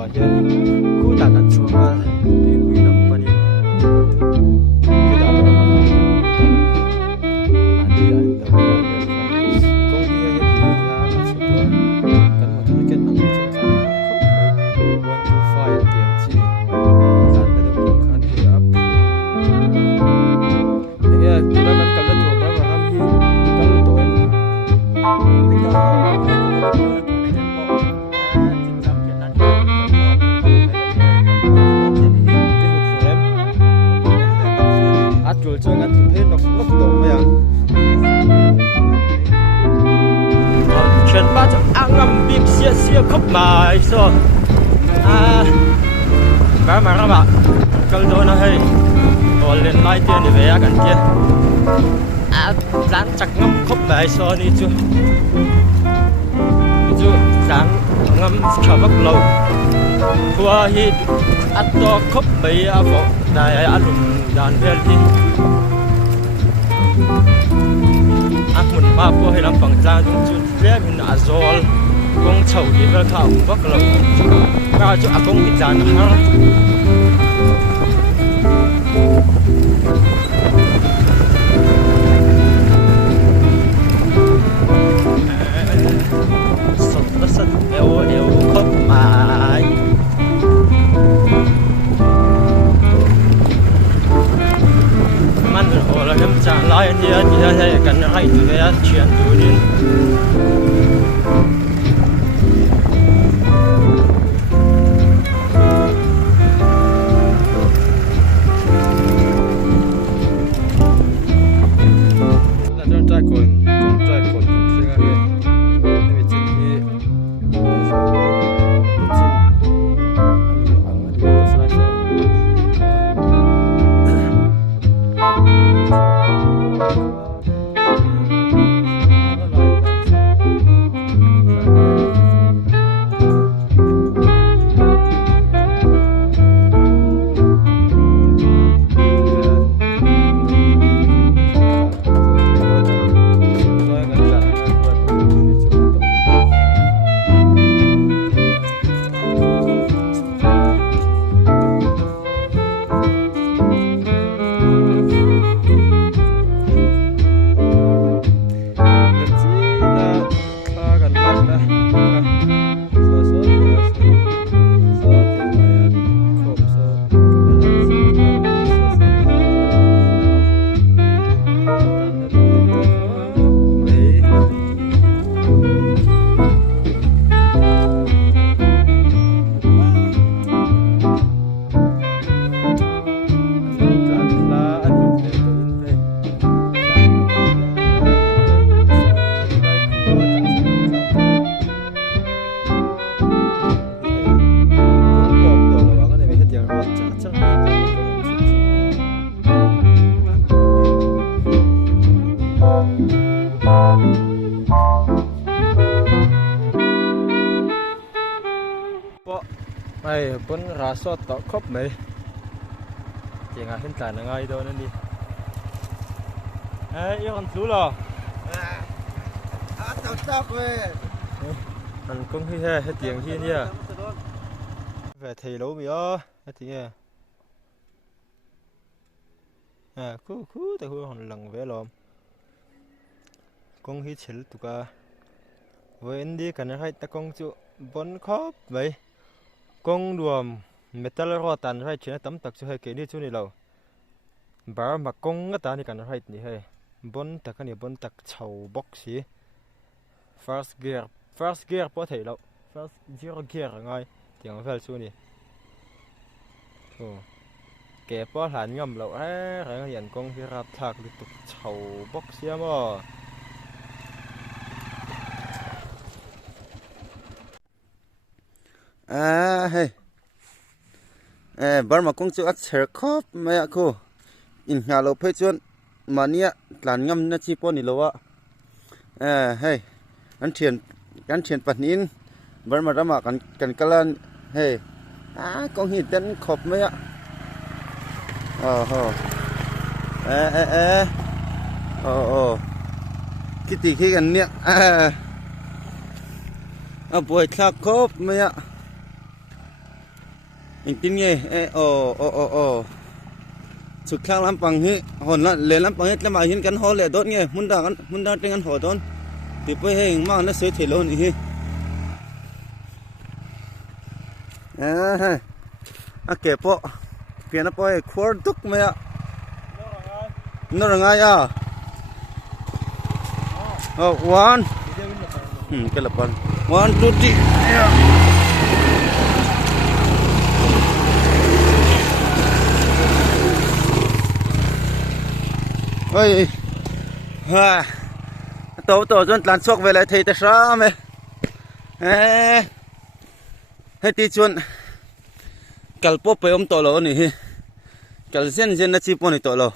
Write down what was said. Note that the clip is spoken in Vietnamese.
tua hian ku ta kan chuanga ti pui lam panin ki da ba ma ani ai da ba kong hi he ti ya chu tua kan ma thon ken ang chu ka khop mai 125 tiang chi kan da do kong khan hi up ya tu da kan kal da tu ba ma ham hi kan to em rồi cho ngắn thử hết nó tổ vậy à chuyện ba cho ăn ngâm bịp xia xia khóc mà sao bà mà các bạn câu đó nó hay còn lên lại tiền để về gần kia dán chặt ngâm khóc mà sao đi chú dán ngâm khảo bắc lâu qua hi to khóc mấy vợ đại ăn đàn về đi muốn ba cô hay làm bằng da chúng chút lẽ mình azol công chầu gì về thảo bắc lâu ba chỗ công bị dàn ha sốt eo khóc mãiมันโอ้แล้วยังจะไล่เนี่ยให้กันให้ดูแลเชียนดูนี่แล้วจนใจคนซึ่งอะไรไม่มีจริงที่ไอ้บนราสอดต่อครบไหมเจียงขึ้นแต่ยังไงโดนนั่นดิยังคนสู้หรอจับเว้ยมันคงที่แค่เตียงที่นี่về thì lố bị ó thì nghe cứ tại hư hòn lần về lòm con hít chịu tụi cả với anh đi cần hay ta con chịu bón khóp vậy con đùm metal ro tan hay chuyện tấm tắc cho hay cái đi chỗ này lâu bà mà con cái ta này cần hay như hay bón tắc cái này bón tắc chầu bóc xí first gear có thể lâu first zero gear ngay tiếng về chỗ này kẻ bỏ hẳn ngầm lâu á rồi hiện con thì ra thạc được tục chầu bóc xí mà hey bar mà công chúa ăn chèr khóc mày ạ cô in nhà lâu phê chuan mà nia làn ngâm na chi pon ni lo ạ hey ăn thiền bát nín bar mà ra mà cần calan hey con hít tên khóc mày ạ cái gì gần nia buổi thạc khóc mày ạ อิงตินเงโอ้สุดข้างลำปังฮีหอนละเลลำปังฮีจะมาหินกันหอเลยโดนเงมุนดาเต็งกันหอโดนติไปให้มากนะสวยเทโลนี่ฮีเก็บปะเปลี่ยนไปขวดตุกไหมอ่ะนั่นไงอ่ะone กันละปัน one two three เฮ้ยฮ่าโตจนหลานชกเวลาเทตะช้าไหมให้ตีชวนกัลปไปตัวเรานี่กัลเส้นนะชีปนี่ตัวเรา